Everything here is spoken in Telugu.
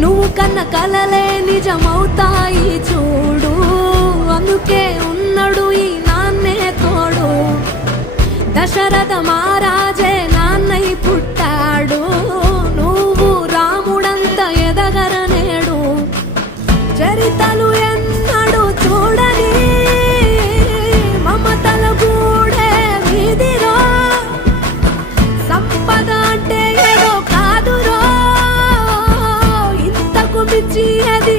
నువ్వు కన్న కలలే నిజమవుతాయి చూడు, అందుకే ఉన్నాడు ఈ నాన్నే తోడు. దశరథ మహారాజే నాన్నై పుట్టాడు, నువ్వు రాముడంత ఎదగరనేడు. చరితలు ఎన్నడు చూడని మమతల గూడే వీధిరో, సంపద అంటే ఏదో కాదురో, ఇంతకు మించి అది